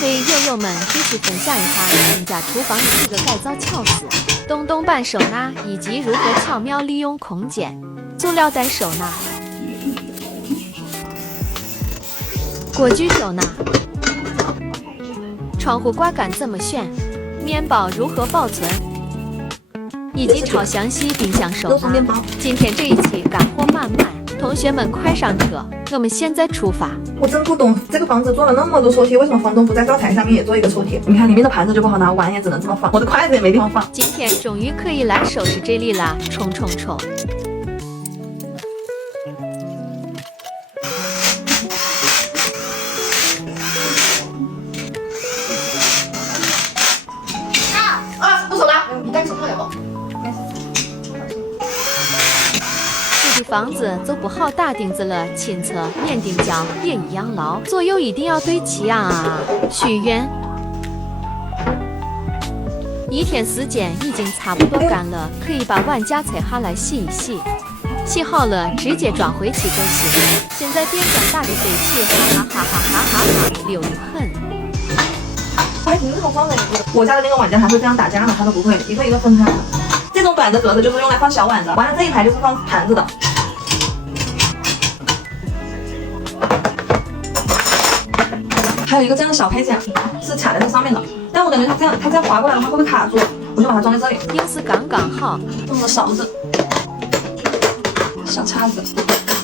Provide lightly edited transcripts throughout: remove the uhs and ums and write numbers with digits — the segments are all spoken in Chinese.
嘿，友友们，继续分享一下人家厨房的几个改造巧思，东东版收纳以及如何巧妙利用空间，塑料袋收纳，锅具收纳，窗户挂杆怎么选，面包如何保存，以及超详细冰箱收纳。今天这一期干货满满，同学们快上车，我们现在出发。我真不懂，这个房子做了那么多抽屉，为什么房东不在灶台上面也做一个抽屉？你看里面的盘子就不好拿，碗也只能这么放，我的筷子也没地方放。今天终于可以来收拾这里啦！冲冲冲！不手啦，你戴手套也好。这房子就不好打钉子了，亲测免钉胶也一样牢，左右一定要对齐啊！许愿。一天时间已经差不多干了，可以把碗架拆下来洗一洗，洗好了直接装回去就行。现在电浆打得飞起，哈哈哈哈哈哈哈，溜得很。还挺好放的，我家的那个碗架还会这样打架呢，它都不会一个一个分开的。这种板子主要就是用来放小碗的，完了这一排就是放盘子的。还有一个这样的小配件是卡在这上面的，但我感觉它这样滑过来的话会不会卡住？我就把它装在这里。硬是刚刚好。这种勺子、小叉子，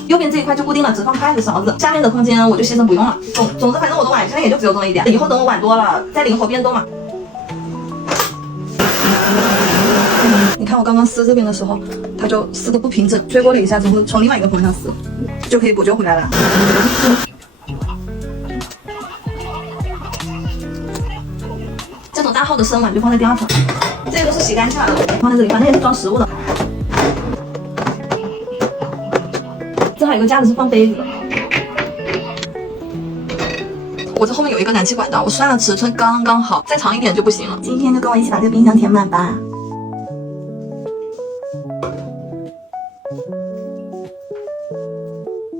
右边这一块就固定了，只放筷子、勺子，下面的空间我就牺牲不用了。总之，反正我的碗现在也就只有这么一点，以后等我碗多了再灵活变动嘛。你看我刚刚撕这边的时候，它就撕的不平整，追过了一下之后，从另外一个方向撕，就可以补救回来了。这种大号的深碗就放在第二层，这些都是洗干净了的，放在这里，反正也是装食物的。这还有一个架子是放杯子的。我这后面有一个燃气管道，我算了尺寸刚刚好，再长一点就不行了。今天就跟我一起把这个冰箱填满吧。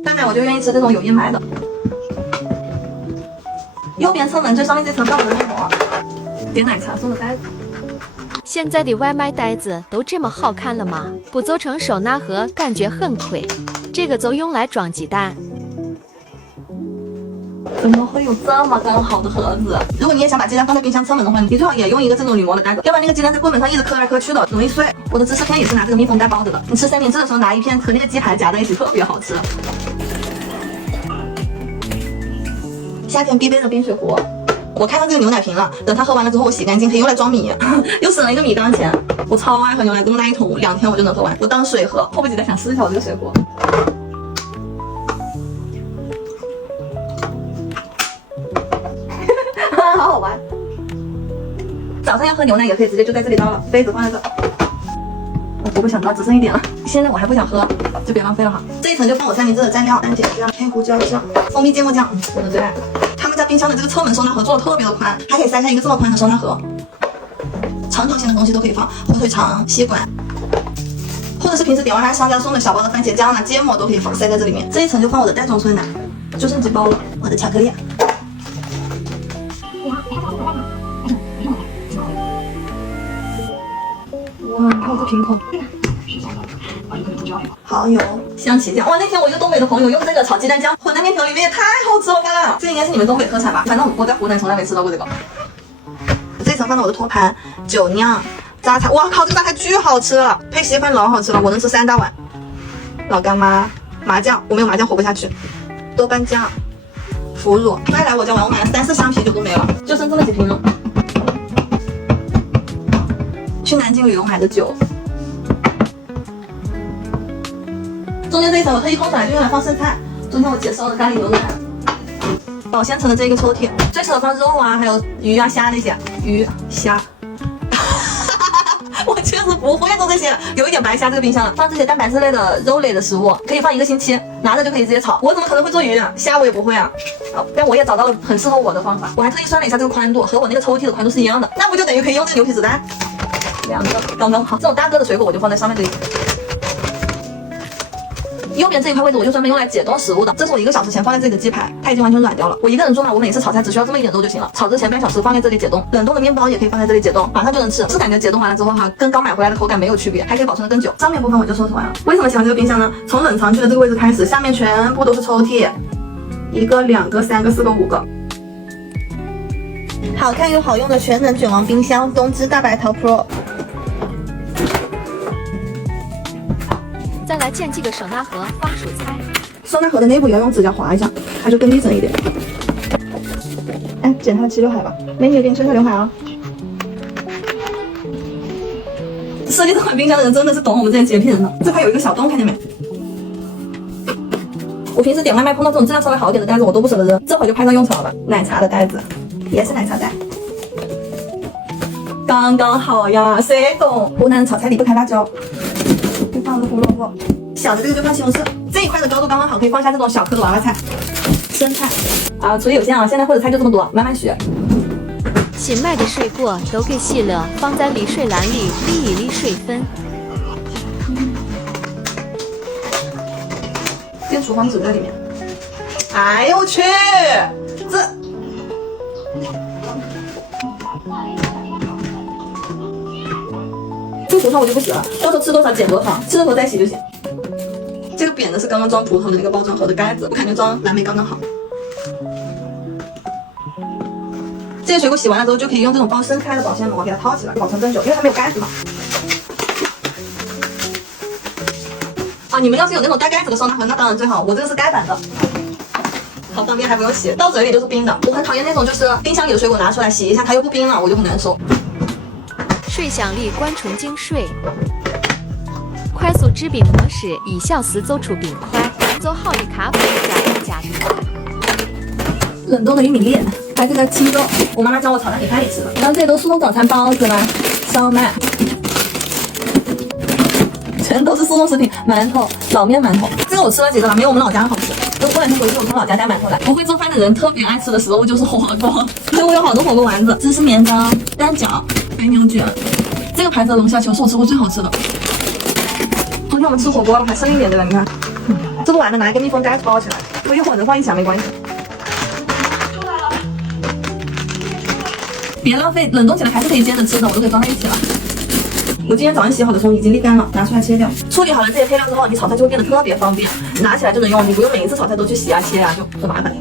当然我就愿意吃这种有燕麦的。右边侧门最上面这层放我的面膜，点奶茶送的袋子。现在的外卖袋子都这么好看了吗？不做成收纳盒感觉很亏，这个就用来装鸡蛋。怎么会有这么刚好的盒子？如果你也想把鸡蛋放在冰箱侧门的话，你最好也用一个这种铝膜的袋子，要不然那个鸡蛋在柜门上一直磕来磕去的，容易碎。我的芝士片也是拿这个密封袋包着的，你吃三明治的时候拿一片和那个鸡排夹在一起，特别好吃。夏天必备的冰水壶，我看到这个牛奶瓶了，等它喝完了之后我洗干净，可以用来装米，又省了一个米缸钱。我超爱喝牛奶，这么大一桶，2天我就能喝完，我当水喝。迫不及待想试一下我这个水壶。好好玩。早上要喝牛奶也可以直接就在这里倒了，杯子放在这。我不想倒，只剩一点了。现在我还不想喝，就别浪费了哈。这一层就放我三明治的蘸料、番茄酱、黑胡椒酱、蜂蜜芥末酱，我的最爱。他们家冰箱的这个侧门收纳盒做的特别的宽，还可以塞下一个这么宽的收纳盒，长条形的东西都可以放，火腿肠、吸管，或者是平时点外卖商家送的小包的番茄酱啊、芥末都可以放，塞在这里面。这一层就放我的袋装春奶，就剩几包了。我的巧克力。哇，你看我这瓶口。蚝油、香旗酱，哇！那天我一个东北的朋友用这个炒鸡蛋酱混在面条里面，也太好吃了吧！这应该是你们东北特产吧？反正我在湖南从来没吃到过这个。这层放到我的托盘、酒酿、榨菜，哇靠，这个榨菜巨好吃了，配稀饭老好吃了，我能吃3大碗。老干妈、麻酱，我没有麻酱活不下去。豆瓣酱、腐乳，再来我家玩，我买了3、4箱啤酒都没了，就剩这么几瓶了。去南京旅游买的酒。中间这一层我特意空出来，就用来放剩菜。中间我姐烧的咖喱牛奶。保鲜层的这个抽屉，最适合放肉啊，还有鱼啊、虾那些。鱼、虾，我确实不会做这些，有一点白瞎这个冰箱了。放这些蛋白质类的、肉类的食物，可以放1个星期，拿着就可以直接炒。我怎么可能会做鱼啊？虾我也不会啊。但我也找到了很适合我的方法。我还特意算了一下这个宽度，和我那个抽屉的宽度是一样的，那不就等于可以用这个牛皮纸袋？2个刚刚好。这种大个的水果我就放在上面这里。右边这一块位置我就专门用来解冻食物的，这是我1个小时前放在这里的鸡排，它已经完全软掉了。我一个人住嘛，我每次炒菜只需要这么一点肉就行了。炒之前半小时放在这里解冻，冷冻的面包也可以放在这里解冻，马上就能吃。是感觉解冻完了之后哈，跟刚买回来的口感没有区别，还可以保存的更久。上面部分我就收拾完了。为什么喜欢这个冰箱呢？从冷藏区的这个位置开始，下面全部都是抽屉，1个、2个、3个、4个、5个。好看又好用的全能卷王冰箱，东芝大白桃 Pro。再来建几个收纳盒放蔬菜。收纳盒的内部也要用指甲划一下，它就更立整一点。哎，剪它的齐刘海吧，美女给你吹下刘海啊。设计这款冰箱的人真的是懂我们这些洁癖人了。这块有一个小洞，看见没？我平时点外卖碰到这种质量稍微好一点的袋子，我都不舍得扔，这会就派上用场了吧。奶茶的袋子，也是奶茶袋，刚刚好呀，谁懂？湖南人炒菜离不开辣椒，就放个胡萝卜，小的这个就放西红柿，这一块的高度刚刚好，可以放下这种小颗的娃娃菜、生菜啊，厨艺有限啊，现在或者菜就这么多，慢慢学。新买的水果都给洗了，放在沥水篮里沥一沥水分。垫厨房纸在里面。哎呦我去，这这葡萄我就不洗了，到时候吃多少减多少，吃的时候再洗就行。这个扁的是刚刚装葡萄的那个包装盒的盖子，我感觉装蓝莓刚刚好。这些水果洗完了之后，就可以用这种包生菜的保鲜膜给它套起来，保存更久，因为它没有盖子嘛。啊，你们要是有那种带盖子的收纳盒，那当然最好。我这个是盖板的，好方便，还不用洗，到嘴里就是冰的。我很讨厌那种就是冰箱里的水果拿出来洗一下，它又不冰了，我就很难受。水箱里灌纯净水，快速制冰模式1小时做出冰块，做好的咖啡加冰。冷冻的玉米粒，还有这个青豆，我妈妈教我炒在米饭里吃的。然后这些都是速冻早餐包子啦，烧麦，全都是速冻食品，馒头，老面馒头。这个我吃了几个了，没有我们老家的好吃。等过2天回去，我从老家带馒头来。不会做饭的人特别爱吃的食物就是火锅，所以我有好多火锅丸子，芝士年糕、蛋饺、白牛卷。这个牌子的龙虾球是我吃过最好吃的。昨天我们吃火锅了，还剩一点对吧？你看，这不完了，拿一个密封袋包起来，我一会儿能放一起没关系。别浪费，冷冻起来还是可以煎着吃的，我都给装在一起了。我今天早上洗好的葱已经沥干了，拿出来切掉。处理好了这些配料之后，你炒菜就会变得特别方便，拿起来就能用，你不用每一次炒菜都去洗啊切啊，就很麻烦。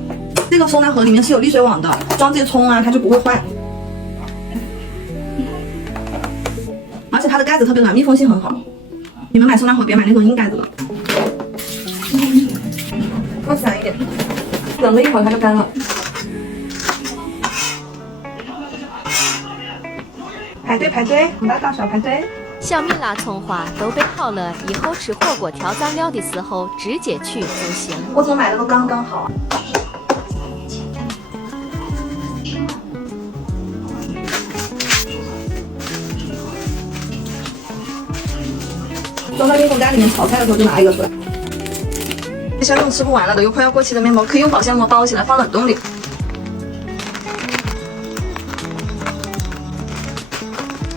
这个收纳盒里面是有沥水网的，装这些葱啊，它就不会坏。而且它的盖子特别软，密封性很好。你们买收纳盒别买那种硬盖子的。多散一点，等了一会儿它就干了。排队，我们大小排队。小米辣葱花都备好了，以后吃火锅调蘸料的时候直接取就行。我怎么买的都刚刚好。装在密封袋里面，炒菜的时候就拿一个出来。像这种吃不完了的又快要过期的面包，可以用保鲜膜包起来放冷冻里。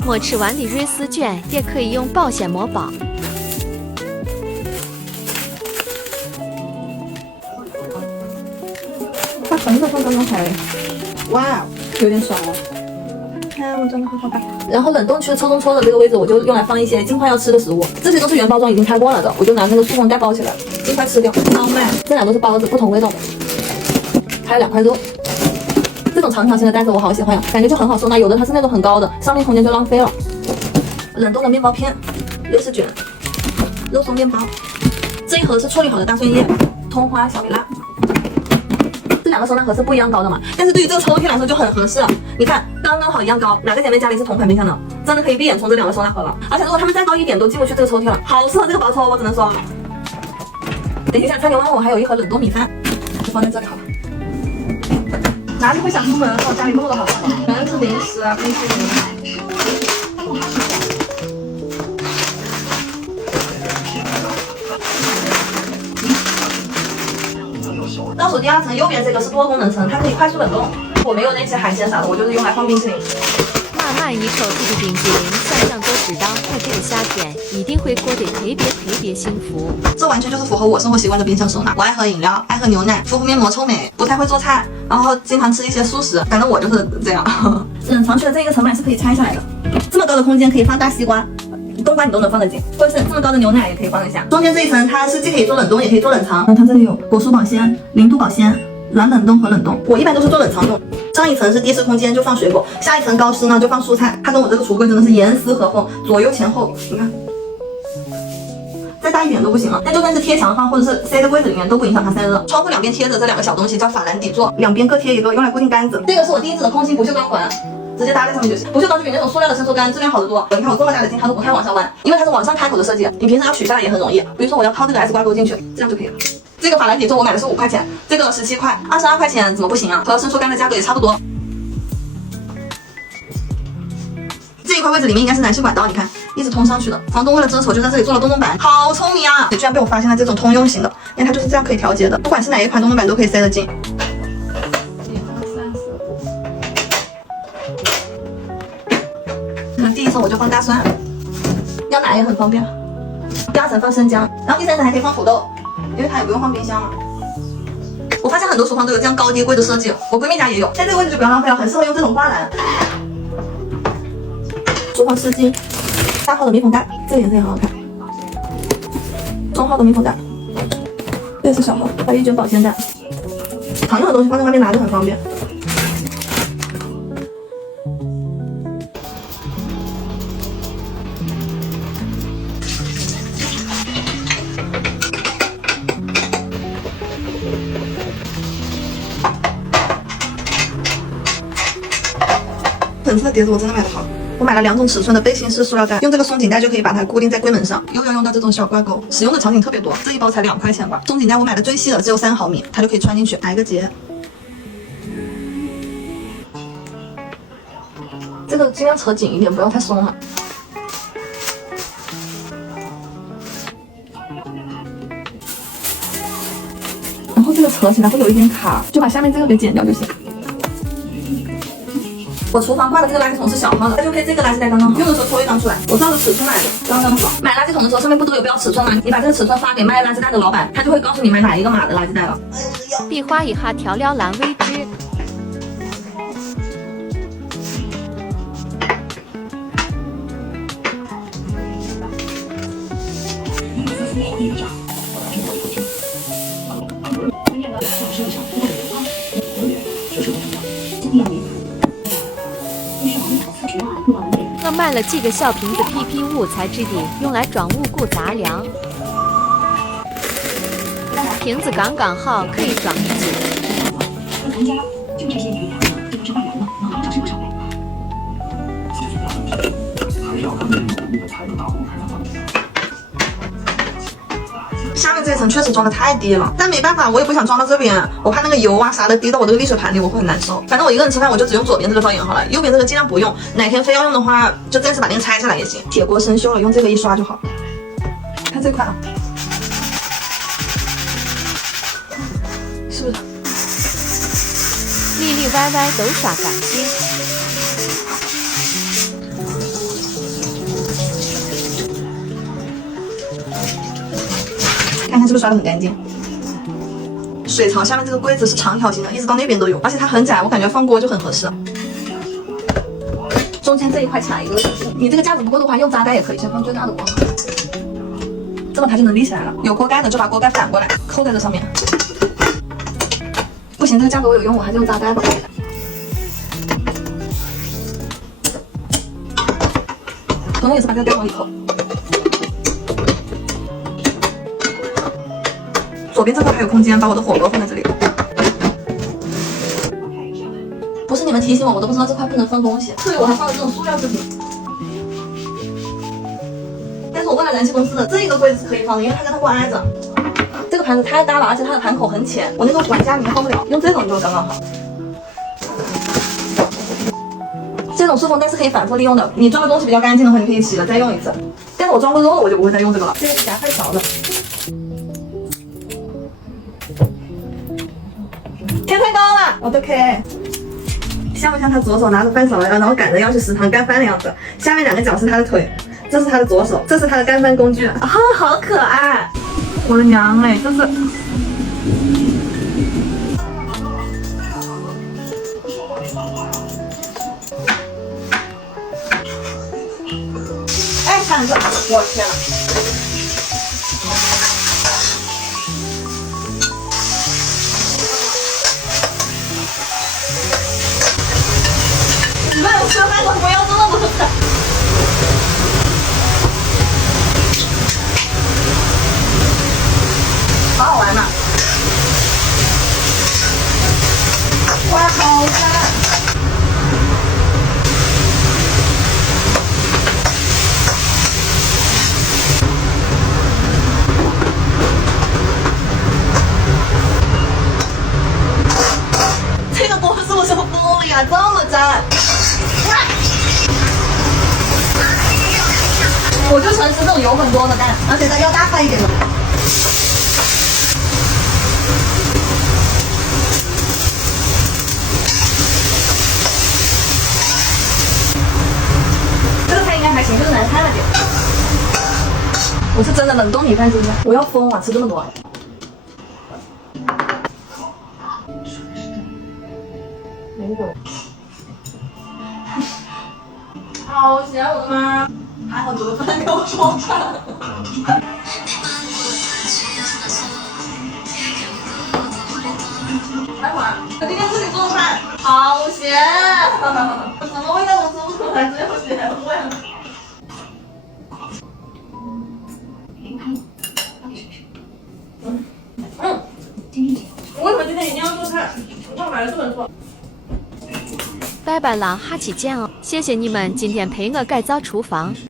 没吃完的瑞士卷也可以用保鲜膜包。把粉的放刚刚好。哇，有点爽哦。看我真的很好看。然后冷冻区的抽中抽的这个位置，我就用来放一些尽快要吃的食物，这些都是原包装已经开过了的，我就拿那个塑封袋包起来，尽快吃掉。烧麦，这俩都是包子，不同味道的，还有2块肉。这种长条形的袋子我好喜欢呀，感觉就很好收纳。有的它是那种很高的，上面空间就浪费了。冷冻的面包片、瑞士卷、肉松面包，这一盒是处理好的大蒜叶、葱花、小米辣。这2个收纳盒是不一样高的嘛，但是对于这个抽屉来说就很合适。你看，刚刚好一样高，哪个姐妹家里是同款冰箱呢？真的可以闭眼冲这2个收纳盒了。而且如果它们再高一点，都进不去这个抽屉了，好适合这个薄抽，我只能说。等一下，差点忘了，我还有一盒冷冻米饭，就放在这里好了。哪里会想出门？我家里那么多好吃的，全是零食啊，冰淇淋。倒数第2层，右边这个是多功能层，它可以快速冷冻。我没有那些海鲜啥的，我就是用来放冰淇淋。马慢慢一口这个冰激凌，想想都知道，我这个夏天一定会过得特别幸福。这完全就是符合我生活习惯的冰箱收纳。我爱喝饮料，爱喝牛奶，敷面膜臭美，不太会做菜，然后经常吃一些素食，反正我就是这样。冷藏区的这个层板是可以拆下来的，这么高的空间可以放大西瓜。冬瓜你都能放得进，或者是这么高的牛奶也可以放得下。中间这一层它是既可以做冷冻，也可以做冷藏。它这里有果蔬保鲜、零度保鲜、软冷冻和冷冻。我一般都是做冷藏用。上一层是低湿空间，就放水果；下一层高湿呢，就放蔬菜。它跟我这个橱柜真的是严丝合缝，左右前后，你看，再大一点都不行了。但就算是贴墙上或者是塞在柜子里面，都不影响它散热。窗户两边贴着这两个小东西叫法兰底座，两边各贴一个，用来固定杆子。这个是我定制的空心不锈钢环。直接搭在上面就行，不锈钢就比那种塑料的伸缩杆质量好得多。你看我这么大的镜，它都不太往上弯，因为它是往上开口的设计，你平时要取下来也很容易。比如说我要掏这个 S 挂钩进去，这样就可以了。这个法兰底座我买的是5块钱，这个17块，22块钱怎么不行啊？和伸缩杆的价格也差不多。这一块位置里面应该是燃气管道，你看一直通上去的。房东为了遮丑就在这里做了洞洞板，好聪明啊！居然被我发现了这种通用型的，因为它就是这样可以调节的，不管是哪一款洞洞板都可以塞得进。第一层我就放大蒜，要奶也很方便。第二层放生姜，然后第三层还可以放土豆，因为它也不用放冰箱嘛。我发现很多厨房都有这样高低柜的设计，我闺蜜家也有。在这个位置就不要浪费了，很适合用这种挂篮。厨房湿巾，大号的密封袋，这个颜色也很好看。中号的密封袋，这是小号，还有一卷保鲜袋。常用的东西放在外面拿就很方便。粉色的碟子我真的买的好，我买了2种尺寸的背心式塑料袋，用这个松紧带就可以把它固定在柜门上，又要用到这种小挂钩，使用的场景特别多。这一包才2块钱吧。松紧带我买的最细的，只有3毫米，它就可以穿进去，打一个结。这个尽量扯紧一点，不要太松了。然后这个扯起来会有一点卡，就把下面这个给剪掉就行。我厨房挂的这个垃圾桶是小号的，它就配这个垃圾袋刚刚好，用的时候抽一张出来。我照着尺寸买的，刚刚好。买垃圾桶的时候上面不都有标尺寸吗？你把这个尺寸发给卖垃圾袋的老板，他就会告诉你买哪一个码的垃圾袋了。比划一下调料栏位置。我买了几个小瓶子 PP5材质的，用来装5谷杂粮。瓶子刚刚好，可以装1斤。就这些鱼料，这不是外人吗？能多少是多少呗。下面这一层确实装的太低了，但没办法，我也不想装到这边，我怕那个油啊啥的滴到我这个沥水盘里，我会很难受。反正我一个人吃饭，我就只用左边这个灶眼好了，右边这个尽量不用。哪天非要用的话，就暂时把那个拆下来也行。铁锅生锈了，用这个一刷就好。看这块啊，是不是？里里外外都刷干净。看看是不是刷得很干净？水槽下面这个柜子是长条形的，一直到那边都有，而且它很窄，我感觉放锅就很合适。中间这一块卡一个，你这个架子不够的话，用扎带也可以，先放最大的锅，这么它就能立起来了。有锅盖的就把锅盖反过来扣在这上面。不行，这个架子我有用，我还是用扎带吧。可能也是把这个盖往里扣。左边这块还有空间，把我的火锅放在这里。不是你们提醒我，我都不知道这块不能放东西。这里我还放了这种塑料制品。但是我问了燃气公司的，这个柜子是可以放的，因为它跟它不挨着。这个盘子太大了，而且它的盘口很浅，我那个碗架里面放不了，用这种就刚刚好。这种塑封袋是可以反复利用的，你装的东西比较干净的话，你可以洗了再用一次。但是我装过肉的，我就不会再用这个了。这个是夹菜勺的。天太高了，我都可以。像不像他左手拿着饭勺，然后赶着要去食堂干饭的样子？下面2个脚是他的腿，这是他的左手，这是他的干饭工具啊，好可爱！我的娘哎，这是。哎，3个，我天呐！你们有吃饭都不要这么惨。好好玩嘛！哇，好赞！这个锅是不是玻璃啊？这么粘！我就喜欢吃这种油很多的蛋，而且它要大块一点的。这个菜应该还行，就是难看了点。我是真的冷冻米饭，是不是？我要疯了，吃这么多。好咸，我的妈！还好煮的饭给我做饭。待会儿，我今天自己做的饭，好咸，什么味道都做不出来，只有咸味。我为什么今天一定要做菜？我买了这本书。拜拜了，哈奇见哦！谢谢你们今天陪我改造厨房。